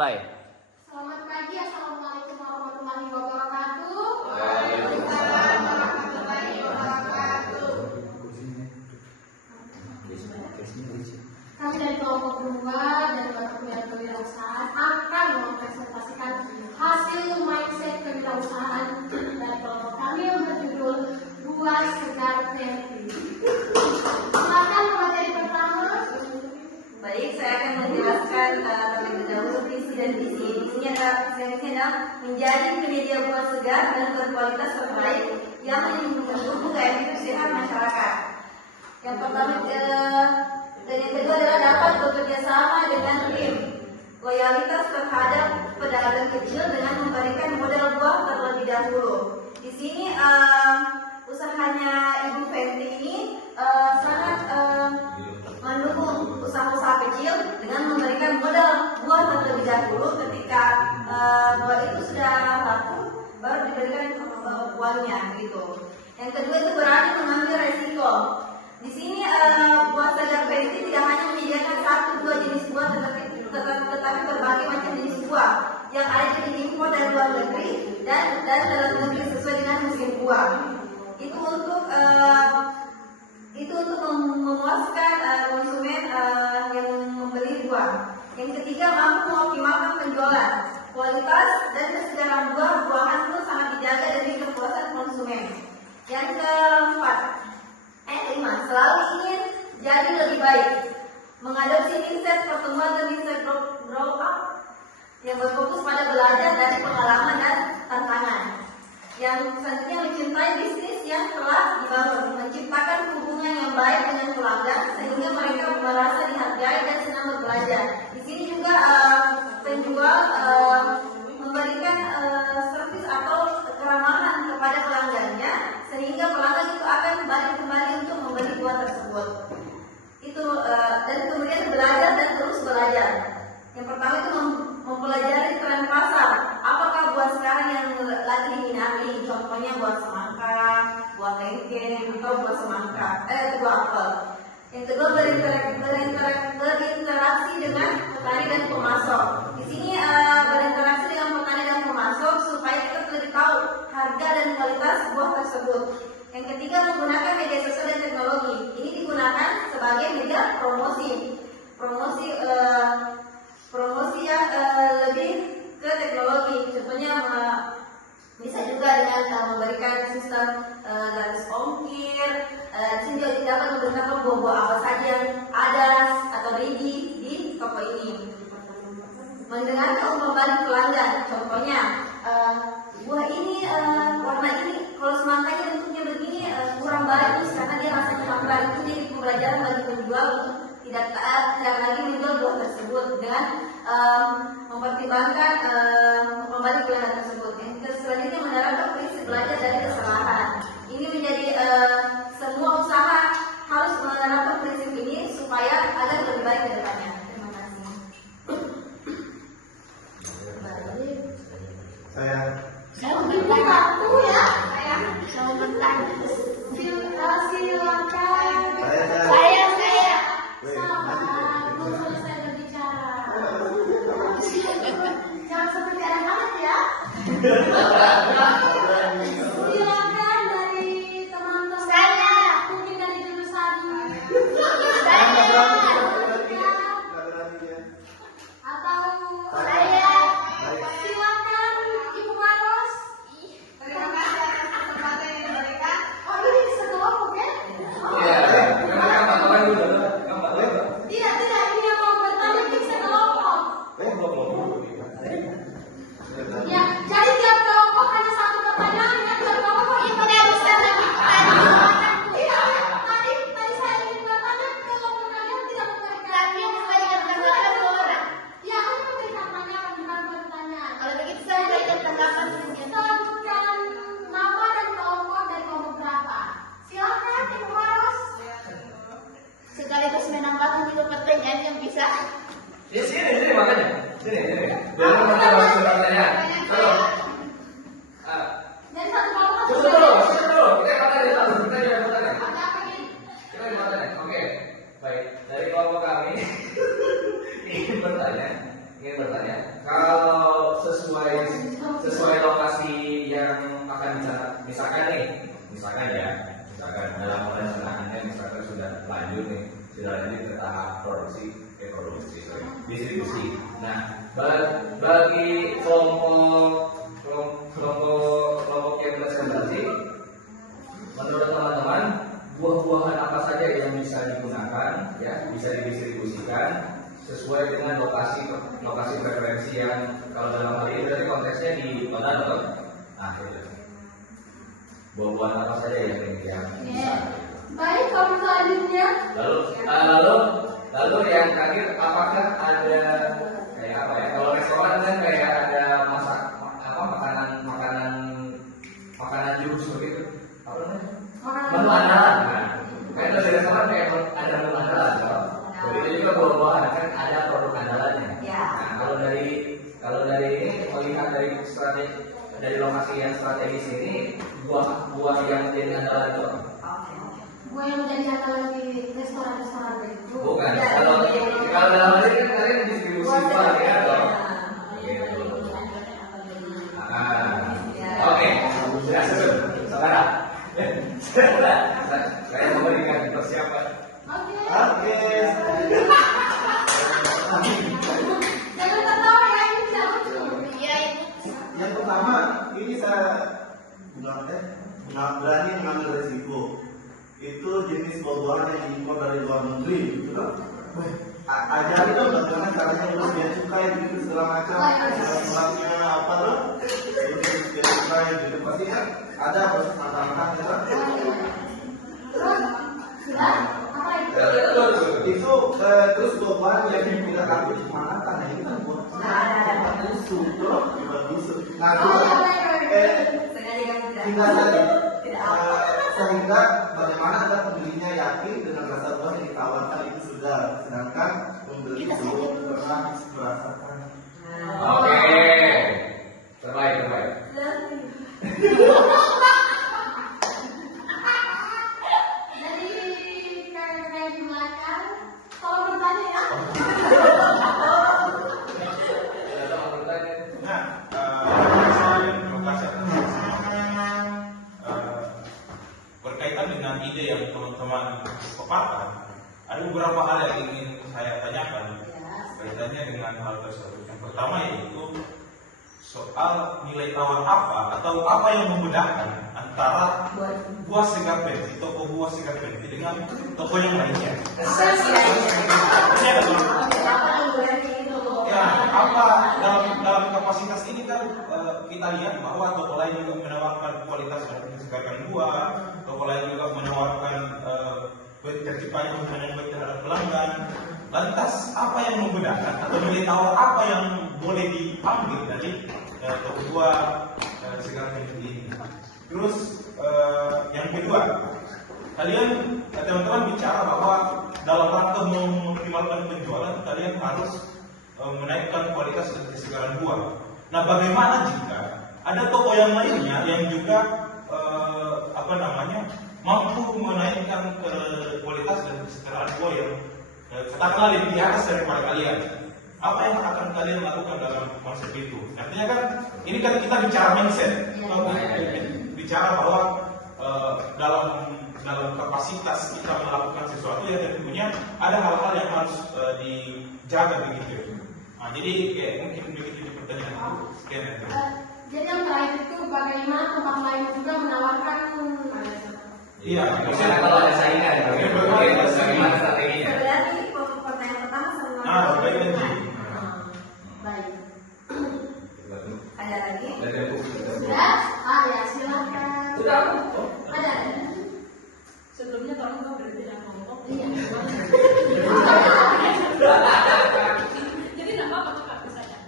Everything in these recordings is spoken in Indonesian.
Baik. Selamat pagi, assalamualaikum warahmatullahi wabarakatuh. Waalaikumsalam warahmatullahi wabarakatuh. Kami dari kelompok 2 dari mata kuliah kewirausahaan akan mempresentasikan hasil mindset kewirausahaan dari kelompok kami yang berjudul Buah Segar Kreatif. Silakan materi pertama. Baik, saya akan menjelaskan terlebih dahulu visi dan misi. Visinya adalah menjadi penyedia buah segar dan berkualitas terbaik yang mendukung gaya hidup sehat masyarakat. Yang pertama dan yang kedua adalah dapat bekerja sama dengan tim. Loyalitas terhadap pedagang kecil dengan memberikan modal buah terlebih dahulu. Di sini usahanya Ibu Fenty ini sangat mendukung usaha-usaha kecil dengan memberikan modal buah terlebih dahulu. Ketika buah itu sudah laku, baru diberikan uangnya gitu. Yang kedua itu berani mengambil resiko. Di sini buah segar Fenty tidak hanya menyediakan 1-2 jenis buah, tetapi berbagai macam jenis buah yang ada di impor dari luar negeri dan dalam negeri sesuai dengan musim buah. Itu untuk memuaskan konsumen yang membeli buah. Yang ketiga, mampu mengoptimalkan penjualan. Kualitas dan kesegaran buah-buahan itu sangat dijaga demi kepuasan konsumen. Yang kelima, selalu ingin jadi lebih baik. Mengadopsi mindset pertemuan dan mindset grow up yang berfokus pada belajar dari pengalaman dan tantangan. Yang selanjutnya, mencintai bisnis yang telah dibangun, menciptakan hubungan yang baik dengan pelanggan sehingga mereka merasa dihargai dan senang berbelanja. Di sini juga penjual memberikan servis atau keramahan kepada pelanggannya sehingga pelanggan itu akan balik kembali untuk membeli buah tersebut. Itu dan kemudian belajar dan terus belajar. Yang pertama itu mempelajari tren pasar. Apakah buah sekarang yang lagi diminati? Contohnya buah semangka, buah lengkeng, atau buah semangka, buah apel. Yang kedua, berinteraksi dengan petani dan pemasok. Di sini berinteraksi dengan petani dan pemasok supaya kita lebih tahu harga dan kualitas buah tersebut. Yang ketiga, menggunakan media sosial dan teknologi. Ini digunakan sebagai media promosi yang lebih ke teknologi. Contohnya bisa juga dengan memberikan sistem gratis ongkir. Di sini juga dapat menggunakan buah-buah apa saja yang ada atau ready di toko ini. Mendengarkan umpan balik pelanggan. Contohnya buah ini warna ini, kalau semangkanya bentuknya begini kurang bagus karena dia rasanya hambar. Itu jadi pembelajaran bagi penjual untuk tidak lagi menjual buah tersebut dengan mempertimbangkan membalik pelanggan tersebut. Yang selanjutnya, menerapkan prinsip belajar dari kesalahan. Ini menjadi semua usaha harus menerapkan prinsip ini supaya agar lebih baik ke depannya. Terima kasih. Saya begitu aku ya. Saya mau bertanya. Silakan. Saya. Sabar, belum selesai berbicara. Jangan seperti anak-anak ya. Silakan dari teman-teman. Saya. Mungkin dari jurusan. Saya. Atau saya. Silakan Ibu Maros. Terima kasih atas kesempatan yang diberikan. Oh, ini sekelompok ya? Tidak, ini yang mau bertanya ini sekelompok. Ya, jadi tiap kelompok hanya satu pertanyaan ya. Tiap kelompok itu harus ada. Iya, tadi saya ingin bertanya ke kelompok kalian tidak memberikan. Tapi yang memberikan tanggapan 2 orang. Iya, hanya memberikan tanggapan bukan pertanyaan. Kalau begitu saya memberikan tanggapan. Sebutkan nama dan kelompok dari kelompok berapa. Silakan Ibu Maros. Sekaligus menambahkan juga pertanyaan yang bisa. Ya sini makanya. Sini. Biar macam pertanyaan. Halo. Dari satu kelompok. Dulu. Kita materi tahu. Kita jangan bertanya. Ada apa ini? Kita bertanya. Oke. Baik. Dari kelompok kami ingin bertanya. lanjut nih, sudah lanjut ke tahap distribusi. Nah, bagi kelompok yang presentasi, menurut teman-teman, buah-buahan apa saja yang bisa digunakan, ya, bisa didistribusikan sesuai dengan lokasi preferensi yang kalau dalam hal ini berarti konteksnya di badan atau nah itu buah-buahan apa saja yang bisa. Baik, kalau selanjutnya. Lalu yang terakhir, apakah ada kayak apa ya? Kalau restoran kan kayak ada makanan jurus begitu. Apa namanya? Menu andalan. Nah, kayak dari restoran kayak ada menu andalan. Begitu juga buah-buahan kan ada produk andalannya. Ya. Nah, kalau dari ini melihat dari lokasi yang strategis ini, buah yang jadi andalan itu apa? Gue yang jadi andalan di restoran itu. Bukan. Kalau dalam hal ini kan kalian distribusi buah ya dong. Oke, sudah sebut. Saudara. Saya memberikan persiapan. Oke. Jangan tertawa ya, ini tidak lucu. Iya. Yang pertama, ini saya berani mengambil risiko. Itu jenis buah-buahan yang diimpor dari luar negeri, gitu kan? Ajarin dong bagaimana caranya urus bea cukai gitu segala macam. Suratnya apa loh? Urus bea cukai gitu pasti kan ada proses matang-matang ya. Terus sudah apa itu? Itu terus buah-buahan yang kita ambil mana kan? Ini kan buah busuk, loh, buah busuk. Nah, tinggal tadi sehingga bagaimana Anda pembelinya yakin dengan rasa buah yang ditawarkan itu sudah, sedangkan pembeli belum pernah merasakan. Oke, terbaik. Dari kayak di belakang, tolong bertanya ya. Nah, terima kasih atas pertanyaan. Berkaitan dengan ide yang teman-teman paparkan, ada beberapa hal yang ingin saya tanyakan kaitannya dengan hal tersebut. Yang pertama yaitu soal nilai tawar apa atau apa yang membedakan antara buah segar pensi, toko buah segar pensi dengan toko yang lainnya. Ini adalah ya, apa dalam kapasitas ini kan kita lihat bahwa toko lain juga menawarkan kualitas dan kesegaran buah, toko lain juga menawarkan ketertiban yang baik terhadap pelanggan. Lantas apa yang membedakan atau nilai tawar apa yang boleh diambil dari toko buah segar pensi ini? Terus yang kedua, kalian teman-teman bicara bahwa dalam rangka mengoptimalkan penjualan kalian harus menaikkan kualitas dan kesegaran buah. Nah, bagaimana jika ada toko yang lainnya yang juga mampu menaikkan kualitas dan kesegaran buah yang katakanlah lebih di atas daripada kalian? Apa yang akan kalian lakukan dalam konsep itu? Artinya kan ini kan kita bicara mindset, bicara bahwa dalam kapasitas kita melakukan sesuatu ya tentunya ada hal-hal yang harus dijaga begitu. Nah, jadi kayak mungkin begitu pertanyaan itu. Sekian ya. Jadi yang terakhir itu bagaimana tempat lain juga menawarkan. Iya, maksudnya kalau ada saingan, bagaimana strateginya? Berarti pertanyaan pertama sama. Baik nanti. Baik. Ada lagi? Sudah? Ya silakan. Sudah. Ada. Sebelumnya tolong kau berhenti dan ngomong. Iya. Jadi nggak apa-apa tuh kak misalnya.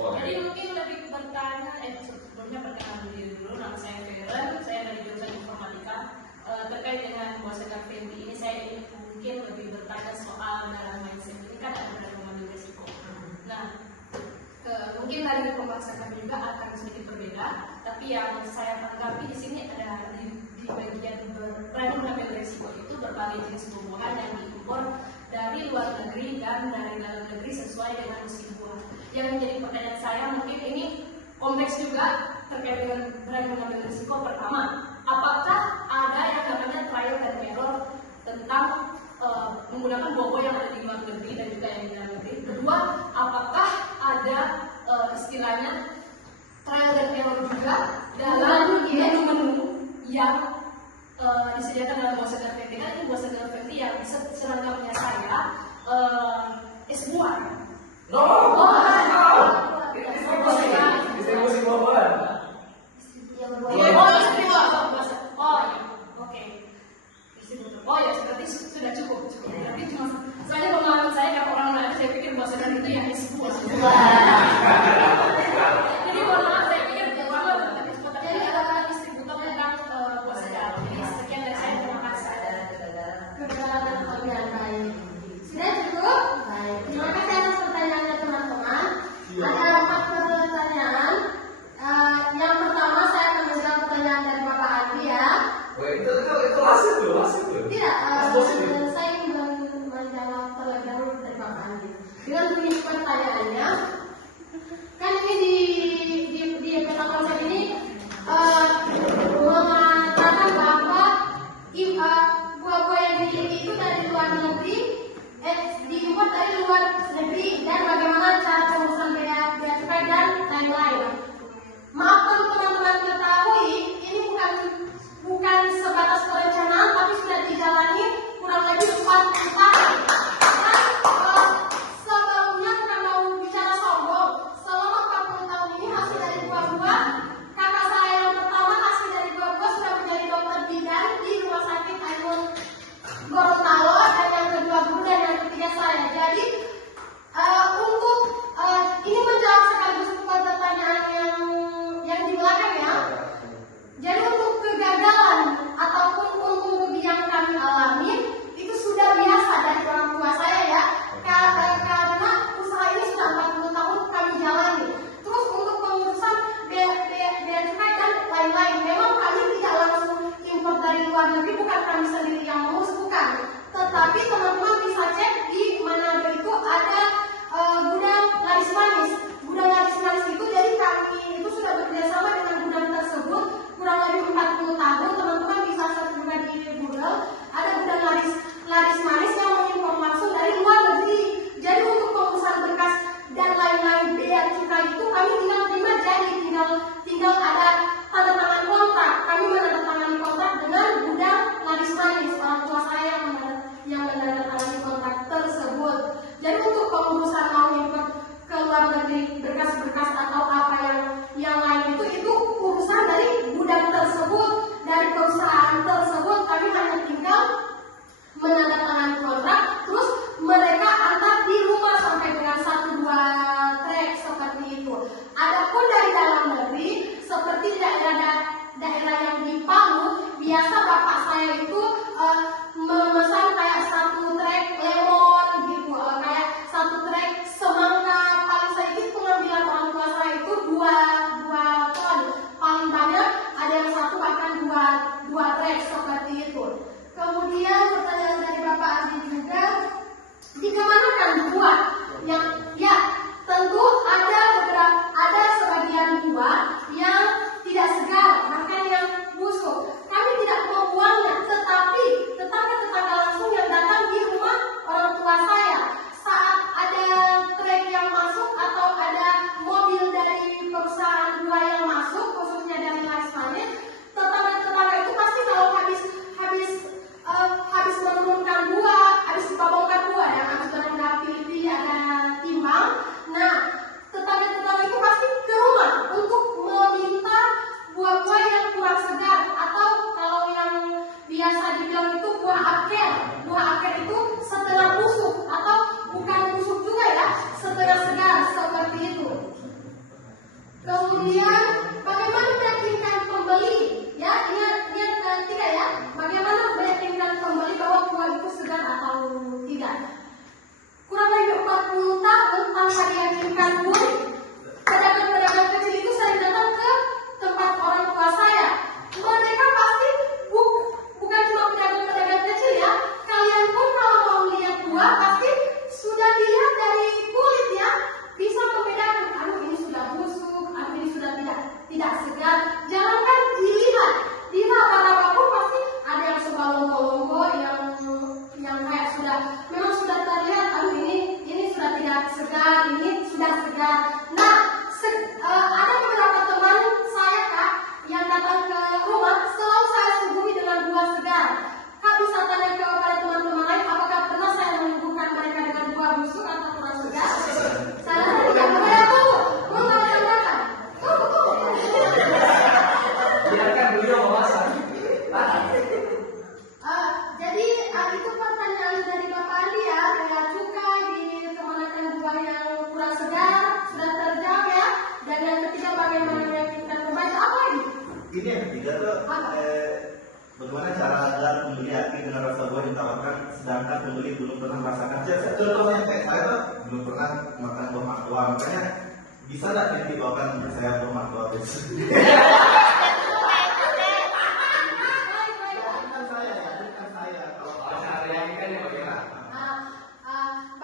Oh. Jadi mungkin lebih bertanya, sebelumnya perkenalkan diri dulu. Nama saya Feren, saya dari jurusan informatika. Terkait dengan buah segar pensi ini, saya ingin mungkin lebih bertanya soal dalam mindset ini kan ada dalam mengambil risiko. Nah, mungkin dari pembahasan kami juga akan sedikit berbeda, tapi yang saya tanggapi di sini ada di bagian berani mengambil risiko itu berbagai jenis buah-buahan yang diimpor dari luar negeri dan dari dalam negeri sesuai dengan musim buah. Yang menjadi pertanyaan saya mungkin ini konteks juga terkait dengan berani mengambil risiko. Pertama, apakah ada yang namanya trial and error tentang menggunakan buah-buah yang ada di luar negeri dan juga yang di dalam negeri. Kedua, apakah ada istilahnya trial dan error juga dalam menu-menu yang disediakan dalam buah segar verti. Kan ini buah segar verti yang selengkapnya saya es buah. No. Distribusi buah-buahan. Yang Oh, berdua. oke. Oh ya, berarti sudah cukup. Berarti cuma soalnya pengalaman saya kalau orang lain saya pikir buah segar itu yang es buah. Jadi mohon maaf, saya pikir bahwa tapi adalah distributor tentang buah segar. Jadi sekian dari saya, terima kasih. Sudah cukup? Baik. Terima kasih atas pertanyaannya teman-teman. Ini yang ketiga tuh, bagaimana cara agar pembeli yakin dengan rasa buah yang ditawarkan, sedangkan pembeli belum pernah merasakan. Contohnya kayak saya tuh belum pernah makan buah makwa, makanya bisa nggak Fenty bawakan untuk saya buah makwa besok?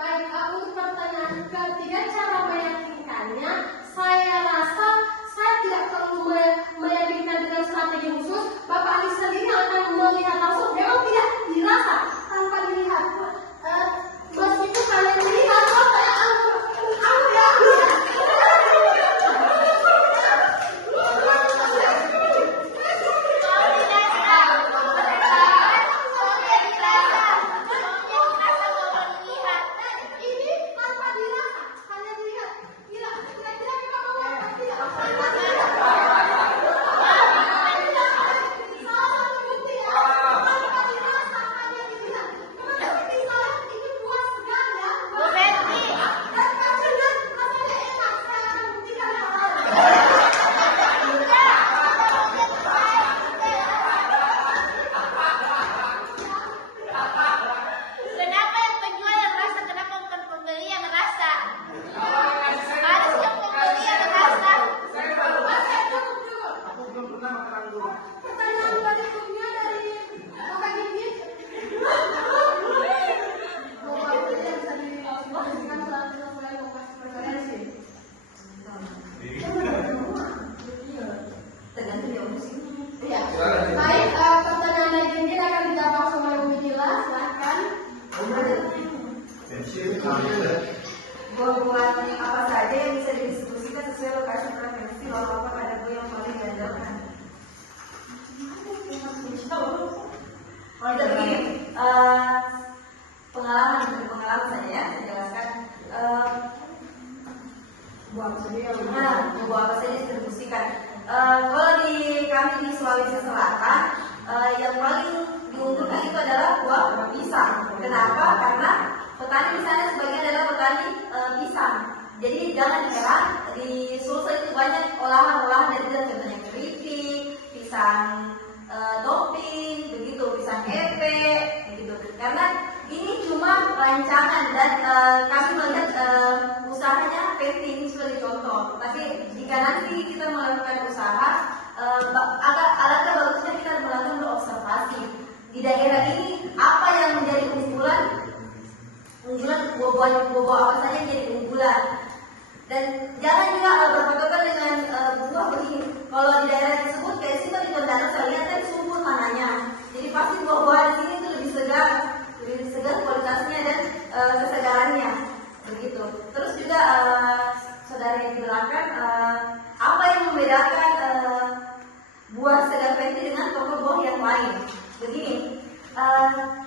Baik, untuk pertanyaan ketiga, cara meyakinkannya, saya rasa saya tidak perlu meyakinkan dengan strategi khusus. Bapak Ali sendiri akan melihat langsung, memang tidak dirasa tanpa dilihat. Meskipun kalian melihat, saya ini tanpa dirasa, hanya dilihat. Kira-kira memang mengapa tidak? Salah satu bukti ya, tanpa dirasa, hanya dilihat. Kemudian seperti saya, ini buah segar ya. Dan kacangnya rasanya enak, saya akan buktikan yang lain. Kenapa yang penjual yang rasa? Kenapa bukan pembeli yang rasa? Harus yang pembeli yang rasa. Aku belum pernah makan anggur. Pertanyaan berikutnya dari Bapak Gigi. Bapak itu yang bisa diposisikan sesuai lokasi preferensi. Tergantung dia musik. Iya. Baik, pertanyaan dari Gigi akan dijawab sama Ibu Gila. Silahkan. Buah-buahan apa saja yang bisa didistribusikan sesuai lokasi preferensi, lalu apa ada buah yang paling diandalkan? Jadi begini, pengalaman saja ya, saya jelaskan. Buah sendiri yang Buah apa saja distribusikan. Kalau di kami di Sulawesi Selatan, yang paling diunggulkan itu adalah buah pisang. Kenapa? Karena petani di sana sebagian adalah petani pisang. Jadi jangan heran di Sulsel itu banyak olahan-olahan dari itu, contohnya keripik, pisang topping, begitu, pisang epe, begitu. Karena ini cuma rancangan dan kami melihat usahanya Fenty ini sebagai contoh. Tapi jika nanti kita melakukan usaha, alangkah bagusnya kita melakukan berobservasi di daerah ini apa yang menjadi unggulan buah-buah apa saja yang jadi unggulan. Dan jangan juga berpatokan dengan buah begini. Kalau di daerah tersebut kayak sini di Tondano saya lihat kan subur tanahnya. Jadi pasti buah-buah di sini itu lebih segar kualitasnya dan kesegarannya. Begitu. Terus juga saudara yang bilang apa yang membedakan buah segar Fenty dengan toko buah yang lain? Begini.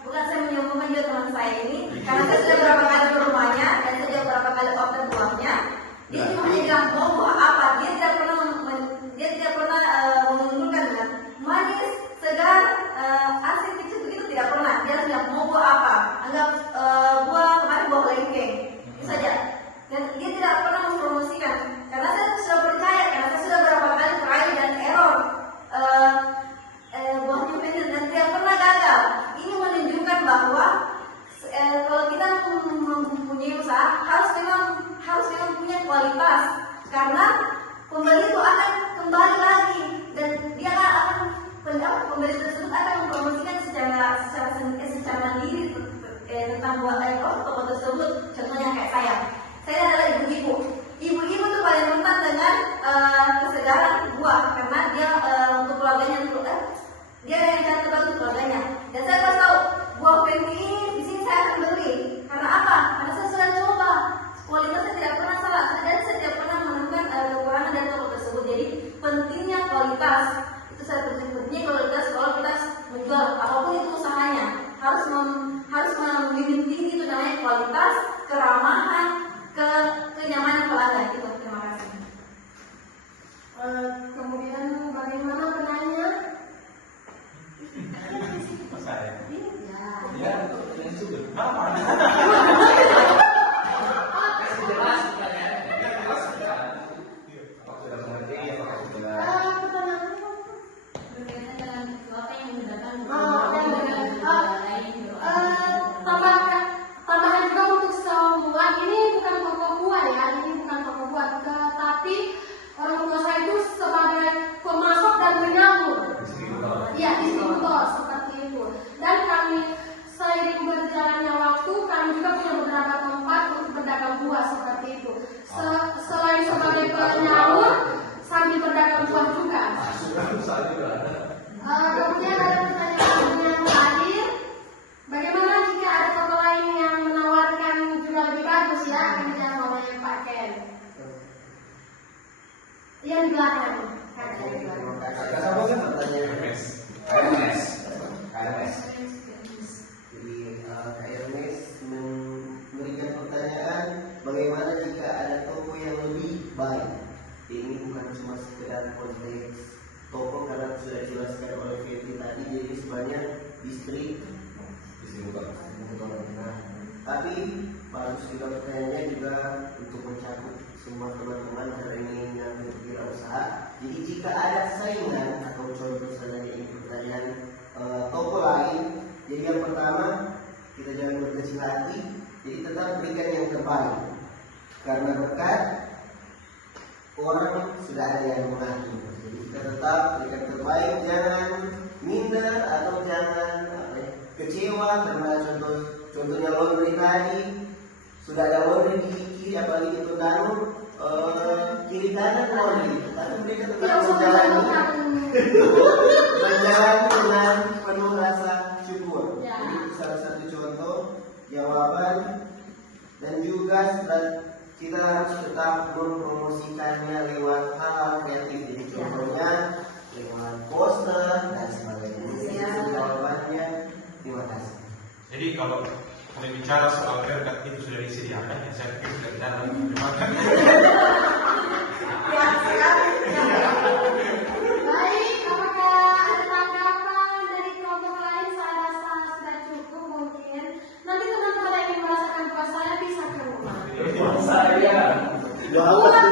Bukan saya menyombongkan juga teman saya ini, karena saya sudah berapa kali ke rumahnya dan saya sudah berapa kali order buahnya. Dia cuma bilang buah apa, dia tidak pernah menunjukkan dengan manis, segar, asin kecil begitu, tidak pernah. Dia bilang mau buah apa, anggap buah kemarin buah lengkeng, itu saja. Dan dia tidak pernah mempromosikan, karena saya sudah percaya, karena saya sudah berapa kali trial dan error buahnya Fenty dan tidak pernah gagal. Ini menunjukkan bahwa kalau kita mempunyai usaha harus memang punya kualitas, karena pembeli itu akan kembali lagi dan dia akan pembeli tersebut akan mempromosikan secara mandiri tentang buah toko tersebut. Contohnya kayak saya adalah ibu-ibu itu paling rentan dengan kesegaran buah, karena dia untuk keluarganya dia yang cari tempat untuk keluarganya. Dan saya kasih tahu buah Fenty ini di sini saya akan beli. Karena apa? Karena saya sudah coba, kualitasnya tidak pernah salah dan saya tidak pernah menemukan kekurangan dari toko tersebut. Jadi pentingnya kualitas itu saya pentingnya kualitas. Kalau kita menjual apapun itu usahanya harus membimbing tinggi itu namanya kualitas, keramahan, penyaur sambil berdagang buah juga. Susah juga. Kemudian ada pertanyaan yang terakhir, bagaimana jika ada toko lain yang menawarkan juga lebih bagus ya, kami jangan ngomongin Pak Ken. Yang di belakang. Siapa sih pertanyaan? KMS. KMS. Jadi KMS memberikan pertanyaan bagaimana jika ada toko yang lebih baik. Ini bukan cuma sekedar konteks toko karena sudah dijelaskan oleh Fetri tadi, jadi sebanyak distrik Distributor. tapi bagus juga pertanyaannya juga untuk mencakup semua teman-teman karena ini yang berwirausaha. Jadi jika ada saingan atau contoh misalnya ini pertanyaan toko lain, jadi yang pertama kita jangan berkecil hati, jadi tetap berikan yang terbaik karena berkat orang sudah ada yang mengatur. Jadi kita tetap berikan terbaik, jangan minder atau jangan kecewa karena contohnya laundry tadi sudah ada laundry di kiri, apalagi itu Danur kiri kanan laundry, tapi mereka tetap menjalani dengan penuh rasa syukur. Jadi itu salah satu contoh jawaban, dan juga kita harus tetap mempromosikannya lewat hal-hal kreatif. Jadi contohnya lewat poster dan sebagainya. Itu jawabannya. Terima kasih. Jadi kalau bicara soal berkat itu sudah disediakan, ya saya pikir sudah bicara. Terima kasih. Baik, apakah ada tanggapan dari kelompok lain? Saya rasa sudah cukup mungkin. Nanti teman-teman yang ingin merasakan puasanya bisa ke rumah. Saya. Bukan